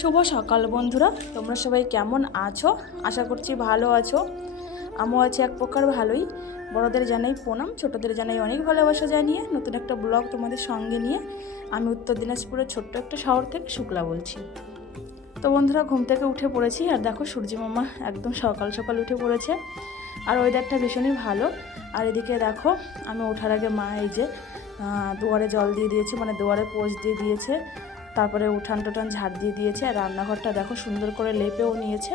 শুভ সকাল বন্ধুরা, তোমরা সবাই কেমন আছো? আশা করছি ভালো আছো। আমিও আছি এক প্রকার ভালোই। বড়দের জানাই প্রণাম, ছোটদের জানাই অনেক ভালোবাসা জানিয়ে নতুন একটা ব্লগ তোমাদের সঙ্গে নিয়ে আমি উত্তর দিনাজপুরের ছোট্ট একটা শহর থেকে শুক্লা বলছি। তো বন্ধুরা, ঘুম থেকে উঠে পড়েছি আর দেখো সূর্য মামা একদম সকাল সকাল উঠে পড়েছে আর ওয়েদারটা ভীষণই ভালো। আর এদিকে দেখো, আমি ওঠার আগে মা এই যে দুয়ারে জল দিয়ে দিয়েছে মানে দুয়ারে পোষ দিয়ে দিয়েছে। তারপরে উঠান টুঠান ঝাড় দিয়ে দিয়েছে আর রান্নাঘরটা দেখো সুন্দর করে লেপেও নিয়েছে।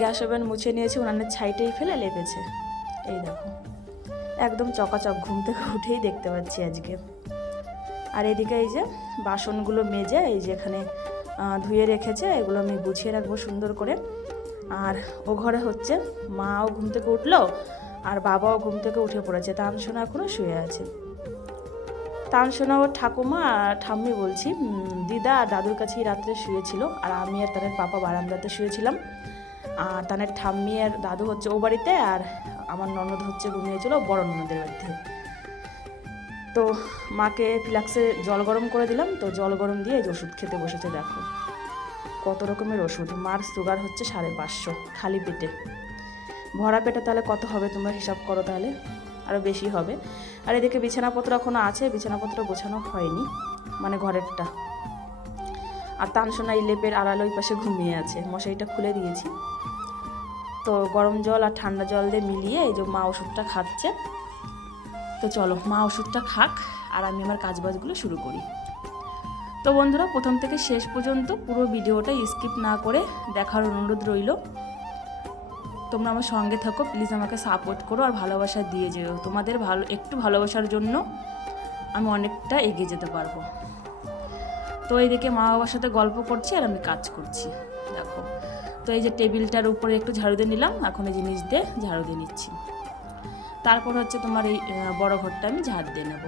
গ্যাস ওভেন মুছে নিয়েছে, উনানের ছাইটেই ফেলে লেপেছে। এই দেখো, একদম চকাচক ঘুম থেকে উঠেই দেখতে পাচ্ছি আজকে। আর এদিকে এই যে বাসনগুলো মেজে এই যে এখানে ধুয়ে রেখেছে, এগুলো আমি গুছিয়ে রাখব সুন্দর করে। আর ও ঘরে হচ্ছে মাও ঘুম থেকে উঠল, আর বাবাও ঘুম থেকে উঠে পড়েছে তানসোনা এখনও শুয়ে আছে। তানসোনা ওর ঠাকুমা ঠাম্মি বলছি দিদা আর দাদুর কাছেই রাত্রে শুয়েছিল আর আমি আর তাদের পাপা বারান্দাতে শুয়েছিলাম। আর তানের ঠাম্মি আর দাদু হচ্ছে ও বাড়িতে আর আমার ননদ হচ্ছে ঘুমিয়েছিল বড় ননদের বাড়িতে। তো মাকে ফ্লাক্সে জল গরম করে দিলাম, তো জল গরম দিয়ে এই ওষুধ খেতে বসেছে, দেখো। কত রকমের ওষুধ, মার সুগার হচ্ছে সাড়ে পাঁচশো, খালি পেটে। ভরা পেটে তাহলে কত হবে তোমরা হিসাব করো তাহলে? আরও বেশি হবে। আর এদিকে বিছানাপত্র এখনও আছে, বিছানাপত্র গোছানো হয়নি মানে ঘরেরটা। আর তানসোনা লেপের আড়াল ওই পাশে ঘুমিয়ে আছে, মশারিটা খুলে দিয়েছি। তো গরম জল আর ঠান্ডা জল দিয়ে মিলিয়ে এই যে মা ওষুধটা খাচ্ছে। তো চলো, মা ওষুধটা খাক আর আমি আমার কাজবাজগুলো শুরু করি। তো বন্ধুরা, প্রথম থেকে শেষ পর্যন্ত পুরো ভিডিওটা স্কিপ না করে দেখার অনুরোধ রইল। তোমরা আমার সঙ্গে থাকো প্লিজ আমাকে সাপোর্ট করো আর ভালোবাসা দিয়ে যেও। তোমাদের ভালো, একটু ভালোবাসার জন্য আমি অনেকটা এগিয়ে যেতে পারব। তো এইদিকে মা বাবার সাথে গল্প করছি আর আমি কাজ করছি। দেখো, তো এই যে টেবিলটার উপরে একটু ঝাড়ু দিয়ে নিলাম, এখন এই জিনিস দিয়ে ঝাড়ু দিয়ে নিচ্ছি। তারপর হচ্ছে তোমার এই বড় ঘরটা আমি ঝাড় দিয়ে নেব।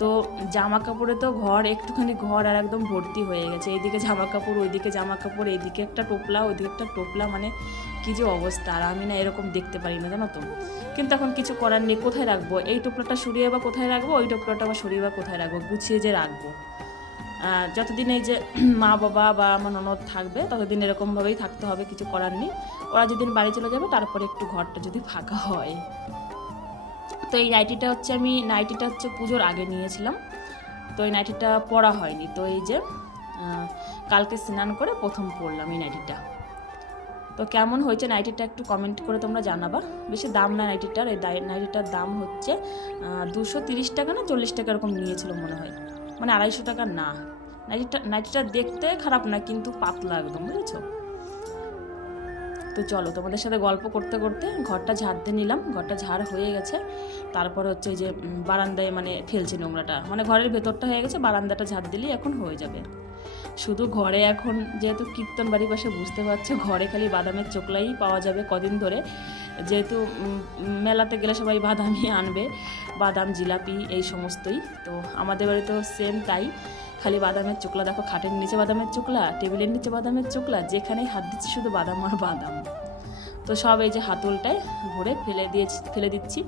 তো জামা কাপড়ে তো ঘর, একটুখানি ঘর আর একদম ভর্তি হয়ে গেছে। এইদিকে জামা কাপড় ওইদিকে জামা কাপড় এইদিকে একটা টোপলা, ওইদিকে একটা টোপলা মানে কী যে অবস্থা আর আমি না এরকম দেখতে পারি না, জানো তো? কিন্তু এখন কিছু করার নেই, কোথায় রাখব? এই টোপলাটা সরিয়ে বা কোথায় রাখব? ওই টোপলাটা বা সরিয়ে বা কোথায় রাখব? গুছিয়ে যে রাখব। যতদিন এই যে মা বাবা বা আমার ননদ থাকবে, ততদিন এরকমভাবেই থাকতে হবে, কিছু করার নেই। ওরা যেদিন বাড়ি চলে যাবে, তারপরে একটু ঘরটা যদি ফাঁকা হয়। তো এই নাইটিটা হচ্ছে আমি, নাইটিটা হচ্ছে পুজোর আগে নিয়েছিলাম। তো এই নাইটিটা পরা হয়নি। তো এই যে কালকে স্নান করে প্রথম পরলাম এই নাইটিটা। তো কেমন হয়েছে নাইটিটা একটু কমেন্ট করে তোমরা জানাবা। বেশি দাম না নাইটিটার, এই নাইটিটার দাম হচ্ছে দুশো তিরিশ টাকা না চল্লিশ টাকা এরকম নিয়েছিল মনে হয়। মানে আড়াইশো টাকা না। নাইটিটা নাইটিটা দেখতে খারাপ না, কিন্তু পাতলা একদম, বুঝেছ? তো চলো তোমাদের সাথে গল্প করতে করতে ঘরটা ঝাড়তে নিলাম। ঘরটা ঝাড় হয়ে গেছে। তারপর হচ্ছে যে বারান্দায় মানে ফেলছি নোংরাটা। মানে ঘরের ভেতরটা হয়ে গেছে, বারান্দাটা ঝাড় দিলেই এখন হয়ে যাবে। শুধু ঘরে এখন, যেহেতু কীর্তন বাড়ির পাশে বুঝতে পারছ, ঘরে খালি বাদামের চোকলাই পাওয়া যাবে কদিন ধরে। যেহেতু মেলাতে গেলে সবাই বাদামই আনবে, বাদাম, জিলাপি এই সমস্তই। তো আমাদের বাড়িতেও সেম তাই। খালি বাদামের চোকলা দেখো, খাটের নিচে বাদামের চোকলা, টেবিলের নিচে বাদামের চোকলা, যেখানেই হাত দিচ্ছি শুধু বাদাম আর বাদাম। তো সব এই যে হাতলটায় ভরে ফেলে দিয়েছি, ফেলে দিচ্ছি।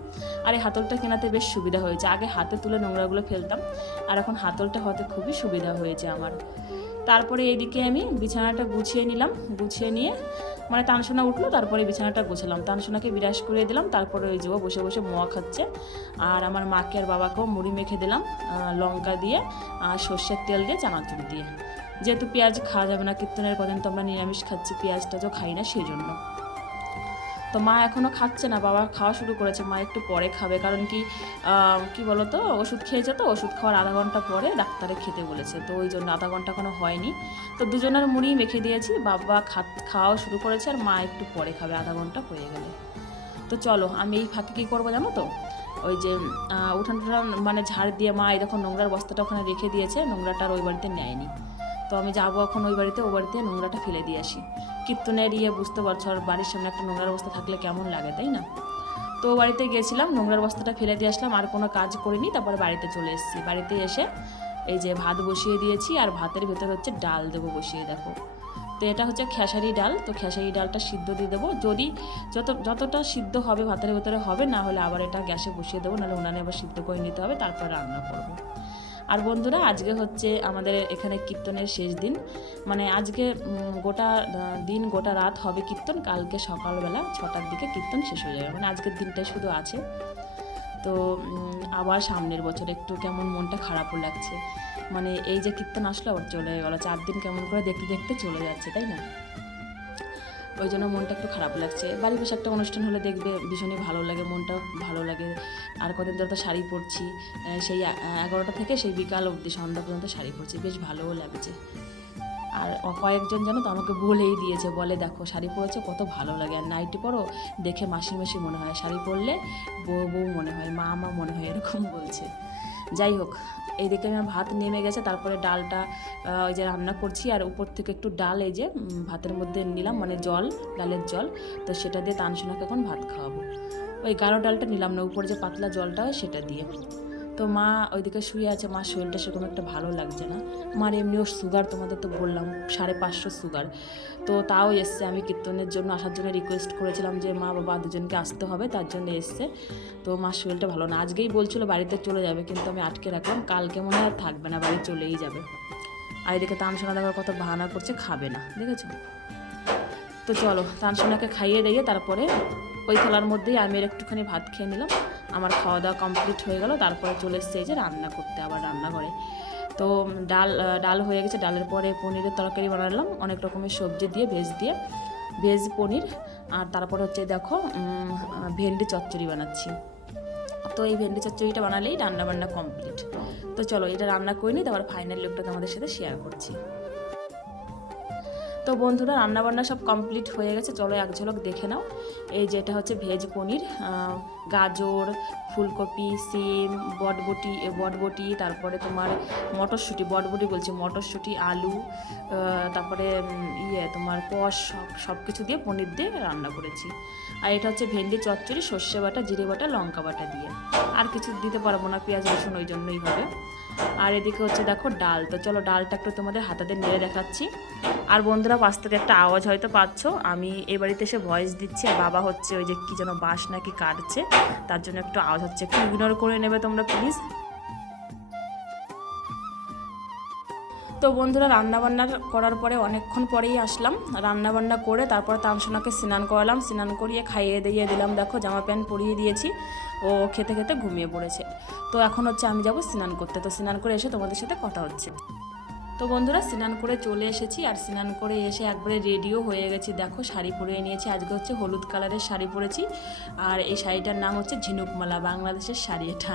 আর এই হাতলটা কেনাতে বেশ সুবিধা হয়েছে। আগে হাতে তুলে নোংরাগুলো ফেলতাম, আর এখন হাতলটা হতে খুবই সুবিধা হয়েছে আমার। তারপরে এইদিকে আমি বিছানাটা গুছিয়ে নিলাম, গুছিয়ে নিয়ে মানে তানসোনা উঠল, তারপরে বিছানাটা গোছালাম। তানসোনাকে বিরাস করে দিলাম, তারপরে ওই যে ও বসে বসে মোয়া খাচ্ছে। আর আমার মাকে আর বাবাকেও মুড়ি মেখে দিলাম লঙ্কা দিয়ে, আর সর্ষের তেল দিয়ে, চানাচুর দিয়ে। যেহেতু পেঁয়াজ খাওয়া যাবে না, কীর্তনের কদিন তো আমরা নিরামিষ খাচ্ছি পেঁয়াজটা তো খাই না, সেই জন্য। তো মা এখনও খাচ্ছে না, বাবা খাওয়া শুরু করেছে, মা একটু পরে খাবে। কারণ কি কি বলতো, ওষুধ খেয়েছে তো ওষুধ খাওয়ার আধা ঘণ্টা পরে ডাক্তারে খেতে বলেছে। তো ওই জন্য আধা ঘণ্টা কোনো হয়নি। তো দুজনের মুড়ি মেখে দিয়েছি, বাবা খাত খাওয়া শুরু করেছে আর মা একটু পরে খাবে, আধা ঘণ্টা হয়ে গেলে। তো চলো, আমি এই ফাঁকে কী করব জানো তো? ওই যে উঠান টুঠান মানে ঝাড় দিয়ে মা এই দেখো নোংরার বস্তাটা ওখানে রেখে দিয়েছে, নোংরাটা আর ওই বাড়িতে নেয়নি। তো আমি যাব এখন ওই বাড়িতে, ও বাড়িতে নোংরাটা ফেলে দিয়ে আসি। কীর্তনের ইয়ে বুঝতে পারছ, আর বাড়ির সামনে একটা নোংরার বস্তা থাকলে কেমন লাগে, তাই না? তো বাড়িতে গেছিলাম, নোংরার বস্তাটা ফেলে দিয়ে আসলাম, আর কোনো কাজ করিনি, তারপরে বাড়িতে চলে এসেছি। বাড়িতে এসে এই যে ভাত বসিয়ে দিয়েছি, আর ভাতের ভেতর হচ্ছে ডাল দেবো বসিয়ে, দেখো। তো এটা হচ্ছে খেসারি ডাল, তো খেসারি ডালটা সিদ্ধ দিয়ে দেবো। যদি যত, যতটা সিদ্ধ হবে ভাতের ভেতরে হবে, না হলে আবার এটা গ্যাসে বসিয়ে দেবো, নাহলে উনানে আবার সিদ্ধ করে নিতে হবে, তারপর রান্না করব। আর বন্ধুরা, আজকে হচ্ছে আমাদের এখানে কীর্তনের শেষ দিন। মানে আজকে গোটা দিন, গোটা রাত হবে কীর্তন। কালকে সকালবেলা ছটার দিকে কীর্তন শেষ হয়ে যাবে। মানে আজকের দিনটাই শুধু আছে। তো আবার সামনের বছর একটু কেমন মনটা খারাপও লাগছে। মানে এই যে কীর্তন আসলো আবার চলে গেলো। চার দিন কেমন করে দেখতে দেখতে চলে যাচ্ছে, তাই না? ওই জন্য মনটা একটু খারাপ লাগছে। বাড়ি বসে একটা অনুষ্ঠান হলে দেখবে ভীষণই ভালো লাগে মনটা ভালো লাগে। আর কদিন ধরে তো শাড়ি পরছি সেই এগারোটা থেকে সেই বিকাল অবধি, সন্ধ্যা পর্যন্ত শাড়ি পরছি, বেশ ভালোও লাগছে। আর কয়েকজন জানো তো আমাকে বলেই দিয়েছে, বলে দেখো শাড়ি পরেছে, কত ভালো লাগে। আর নাইটি পরো, দেখে মাসি মাসি মনে হয়, শাড়ি পরলে বউ বউ মনে হয়, মা মা মনে হয়, এরকম বলছে। যাই হোক এইদিকে আমার ভাত নেমে গেছে, তারপরে ডালটা ওই যে রান্না করছি, আর উপর থেকে একটু ডাল এই যে ভাতের মধ্যে নিলাম মানে জল, ডালের জল, তো সেটা দিয়ে তানসোনাকে এখন ভাত খাওয়াবো। ওই গাঢ় ডালটা নিলাম না, উপরে যে পাতলা জলটা হয় সেটা দিয়ে। তো মা ওইদিকে শুয়ে আছে মার শরীরটা সেরকম একটা ভালো লাগছে না। মার এমনিও সুগার তোমাদের তো বললাম, সাড়ে পাঁচশো সুগার তো তাও এসছে, আমি কীর্তনের জন্য আসার জন্য রিকোয়েস্ট করেছিলাম যে মা বাবা দুজনকে আসতে হবে, তার জন্য এসছে। তো মার শরীরটা ভালো না, আজকেই বলছিল বাড়িতে চলে যাবে, কিন্তু আমি আটকে রাখলাম, কালকে মনে হয় থাকবে না, বাড়ি চলেই যাবে। আর এদিকে তানসোনা দেখার কত বাহানা করছে, খাবে না, দেখেছ? তো চলো তানসোনাকে খাইয়ে দিয়ে তারপরে ওই থালার মধ্যেই আমি একটুখানি ভাত খেয়ে নিলাম। আমার খাওয়া দাওয়া কমপ্লিট হয়ে গেল, তারপরে চলে এসছে যে রান্না করতে, আবার রান্নাঘরে। তো ডাল ডাল হয়ে গেছে, ডালের পরে পনিরের তরকারি বানালাম, অনেক রকমের সবজি দিয়ে, ভেজ দিয়ে, ভেজ পনির, আর তারপর হচ্ছে দেখো ভেন্ডি চচ্চড়ি বানাচ্ছি। তো এই ভেন্ডি চচ্চড়িটা বানালেই রান্না বান্না কমপ্লিট তো চলো, এটা রান্না করে নিই, তারপর ফাইনাল লুকটা তোমাদের সাথে শেয়ার করছি। তো বন্ধুরা, রান্নাবান্না সব কমপ্লিট হয়ে গেছে। চলো এক ঝলক দেখে নাও। এই যে এটা হচ্ছে ভেজ পনির গাজর, ফুলকপি, সিম, বটবটি বটবটি, তারপরে তোমার মটরশুঁটি, বটবটি বলছি, মটরশুঁটি, আলু তারপরে ইয়ে তোমার কষ সব সব কিছু দিয়ে পনির দিয়ে রান্না করেছি। আর এটা হচ্ছে ভেন্ডি চচ্চড়ি, সর্ষে বাটা, জিরে বাটা, লঙ্কা বাটা দিয়ে। আর কিছু দিতে পারব না, পেঁয়াজ রসুন ওই জন্যই হবে। আর এদিকে হচ্ছে দেখো ডাল। তো চলো ডালটা একটু তোমাদের হাতাতে নেড়ে দেখাচ্ছি। আর বন্ধুরা, পাশ থেকে একটা আওয়াজ হয়তো পাচ্ছ। আমি এ বাড়িতে এসে ভয়েস দিচ্ছি আর বাবা হচ্ছে ওই যে কী যেন বাঁশ নাকি কাটছে, তার জন্য একটু আওয়াজ হচ্ছে। একটু ইগনোর করে নেবে তোমরা প্লিজ তো বন্ধুরা রান্নাবান্না করার পরে অনেকক্ষণ পরেই আসলাম। রান্নাবান্না করে তারপর তামসোনাকে স্নান করালাম। স্নান করিয়ে খাইয়ে দিয়ে দিলাম। দেখো জামা প্যান্ট পরিয়ে দিয়েছি। ও খেতে খেতে ঘুমিয়ে পড়েছে। তো এখন হচ্ছে আমি যাব স্নান করতে। তো স্নান করে এসে তোমাদের সাথে কথা হচ্ছে। তো বন্ধুরা স্নান করে চলে এসেছি আর স্নান করে এসে একবারে রেডিও হয়ে গেছি। দেখো শাড়ি পরে নিয়েছি। আজকে হচ্ছে হলুদ কালারের শাড়ি পরেছি। আর এই শাড়িটার নাম হচ্ছে ঝিনুকমালা, বাংলাদেশের শাড়ি এটা।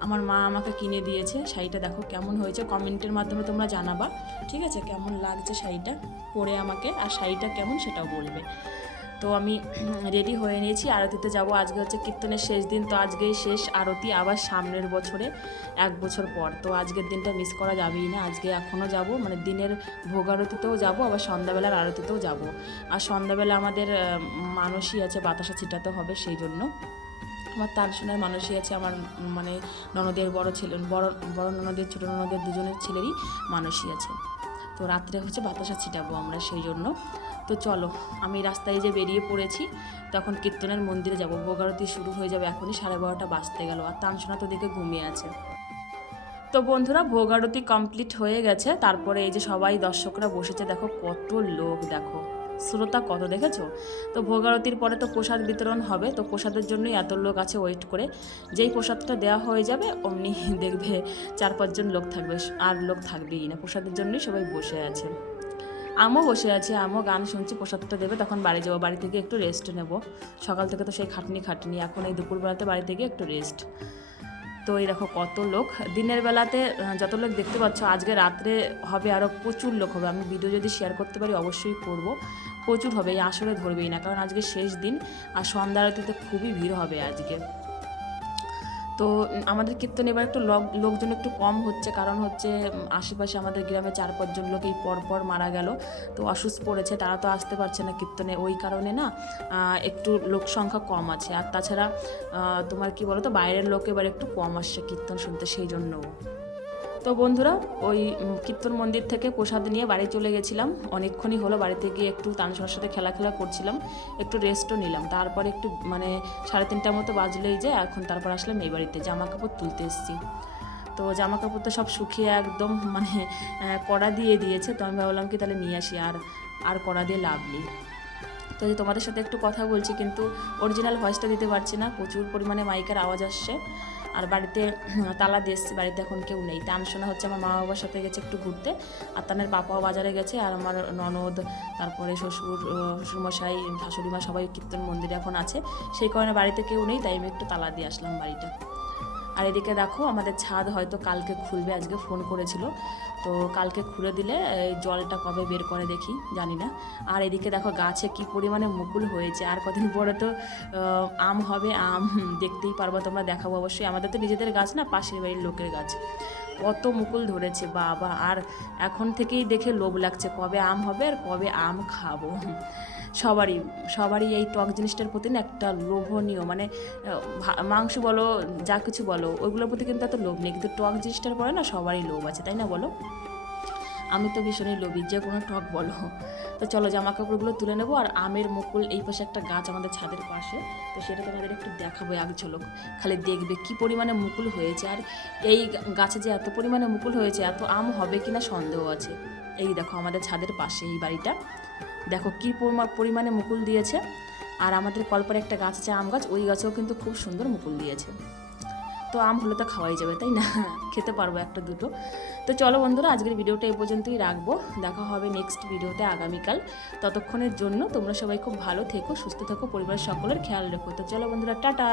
আমার মা আমাকে কিনে দিয়েছে। শাড়িটা দেখো কেমন হয়েছে। কমেন্টের মাধ্যমে তোমরা জানাবা। ঠিক আছে? কেমন লাগছে শাড়িটা? পরে আমাকে। আর শাড়িটা কেমন সেটাও বলবে। তো আমি রেডি হয়ে নিয়েছি, আরতিতে যাব। আজকে হচ্ছে কীর্তনের শেষ দিন, তো আজকেই শেষ আরতি আবার সামনের বছরে, এক বছর পর। তো আজকের দিনটা মিস করা যাবেই না। আজকে এখনও যাব মানে দিনের ভোগ আরতিতেও যাব, আবার সন্ধ্যাবেলার আরতিতেও যাব। আর সন্ধ্যাবেলা আমাদের মানুষই আছে, বাতাসা ছিটাতে হবে সেই জন্য। আমার তার শোনার মানুষই আছে, আমার মানে ননদের বড় ছেলে, বড় বড় ননদের, ছোটো ননদের দুজনের ছেলেরই মানুষই আছে। তো রাত্রে হচ্ছে বাতাসা ছিটাবো আমরা সেই জন্য। তো চলো, আমি রাস্তায় যে বেরিয়ে পড়েছি, তখন কীর্তনের মন্দিরে যাব। ভোগারতি শুরু হয়ে যাবে এখনই, সাড়ে বারোটা বাজতে গেল আর তানসোনা তো দেখে ঘুমিয়ে আছে। তো বন্ধুরা, ভোগ আরতি কমপ্লিট হয়ে গেছে। তারপরে এই যে সবাই দর্শকরা বসেছে, দেখো কত লোক, দেখো। শ্রোতা কত দেখেছ? তো ভোগারতির পরে তো প্রসাদ বিতরণ হবে, তো প্রসাদের জন্যই এত লোক আছে ওয়েট করে। যেই প্রসাদটা দেওয়া হয়ে যাবে, অমনি দেখবে চার পাঁচজন লোক থাকবে, আর লোক থাকবেই না। প্রসাদের জন্যই সবাই বসে আছে। আমও বসে আছি, আমও গান শুনছি, প্রসাদটা দেবে, তখন বাড়ি যাব, বাড়ি থেকে একটু রেস্ট নেব। সকাল থেকে তো সেই খাটনি খাটনি, এখন এই দুপুরবেলাতে বাড়ি থেকে একটু রেস্ট তো এই দেখো কত লোক। দিনের বেলাতে যত লোক দেখতে পাচ্ছ, আজকে রাত্রে হবে আরও প্রচুর লোক হবে। আমি ভিডিও যদি শেয়ার করতে পারি, অবশ্যই করব। প্রচুর হবে, এই আসরে ধরবেই না। কারণ আজকে শেষ দিন আর সন্ধ্যা আরতিতে খুবই ভিড় হবে আজকে। তো আমাদের কীর্তন এবার একটু লোক লোকজন একটু কম হচ্ছে, কারণ হচ্ছে আশেপাশে আমাদের গ্রামে চার পাঁচজন লোক এই পরপর মারা গেল। তো অসুস্থ পড়েছে, তারা তো আসতে পারছে না কীর্তনে। ওই কারণে না একটু লোক সংখ্যা কম আছে। আর তাছাড়া তোমার কি বলো তো বাইরের লোক এবার একটু কম আসছে কীর্তন শুনতে, সেই জন্যও। তো বন্ধুরা, ওই কীর্তন মন্দির থেকে প্রসাদ নিয়ে বাড়ি চলে গেছিলাম। অনেকক্ষণই হলো বাড়িতে গিয়ে একটু তানসোনার সাথে খেলা খেলা করছিলাম, একটু রেস্টও নিলাম। তারপরে একটু মানে সাড়ে তিনটার মতো বাজলেই যে এখন তারপর আসলাম এই বাড়িতে জামা কাপড় তুলতে এসেছি। তো জামা কাপড় তো সব শুকিয়ে একদম মানে কড়া দিয়ে দিয়েছে। তো আমি ভাবলাম কি তাহলে নিয়ে আসি, আর আর কড়া দিয়ে লাভ নেই। তো তোমাদের সাথে একটু কথা বলছি, কিন্তু অরিজিনাল ভয়েসটা দিতে পারছি না। প্রচুর পরিমাণে মাইকের আওয়াজ আসছে। আর বাড়িতে তালা দিয়ে এসছি বাড়িতে এখন কেউ নেই। তান শোনা হচ্ছে আমার মা বাবার সাথে গেছে একটু ঘুরতে, আর তানের পাপাও বাজারে গেছে, আর আমার ননদ, তারপরে শ্বশুর শ্বশুরমশাই শাশুড়ি মা সবাই কীর্তন মন্দিরে এখন আছে। সেই কারণে বাড়িতে কেউ নেই, তাই আমি একটু তালা দিয়ে আসলাম বাড়িটা আর এদিকে দেখো, আমাদের ছাদ হয়তো কালকে খুলবে, আজকে ফোন করেছিল। তো কালকে খুলে দিলে এই জলটা কবে বের করে দেখি, জানি না। আর এদিকে দেখো, গাছে কি পরিমাণে মুকুল হয়েছে, আর কদিন পরে তো আম হবে, আম দেখতেই পারব, তোমরা দেখাবো অবশ্যই। আমাদের তো নিজেদের গাছ না, পাশের বাড়ির লোকের গাছ। কত মুকুল ধরেছে, বাবা! আর এখন থেকেই দেখে লোভ লাগছে, কবে আম হবে আর কবে আম খাব। সবারই সবারই এই টক জিনিসটার প্রতি না একটা লোভনীয় মানে মাংস বলো, যা কিছু বলো, ওইগুলোর প্রতি কিন্তু এত লোভ নেই। কিন্তু টক জিনিসটার পরে না সবারই লোভ আছে, তাই না বলো? আমি তো ভীষণই লোভী যে কোনো টক বলো। তো চলো জামা কাপড়গুলো তুলে নেব আর আমের মুকুল এই পাশে একটা গাছ আমাদের ছাদের পাশে, তো সেটা তোমাদের একটু দেখাবো এক ঝলক। খালি দেখবে কি পরিমাণে মুকুল হয়েছে আর এই গাছে যে এত পরিমাণে মুকুল হয়েছে, এত আম হবে কিনা সন্দেহ আছে। এই দেখো আমাদের ছাদের পাশে এই বাড়িটা। দেখো কী পরিমা- পরিমাণে মুকুল দিয়েছে। আর আমাদের কল্পরে একটা গাছ আছে আম গাছ, ওই গাছেও কিন্তু খুব সুন্দর মুকুল দিয়েছে। তো আম হলে তো খাওয়াই যাবে, তাই না? খেতে পারব একটা দুটো। তো চলো বন্ধুরা, আজকের ভিডিওটা এ পর্যন্তই রাখব। দেখা হবে নেক্সট ভিডিওতে আগামীকাল। ততক্ষণের জন্য তোমরা সবাই খুব ভালো থেকো, সুস্থ থেকো, পরিবারের সকলের খেয়াল রেখো। তো চলো বন্ধুরা, টাটা!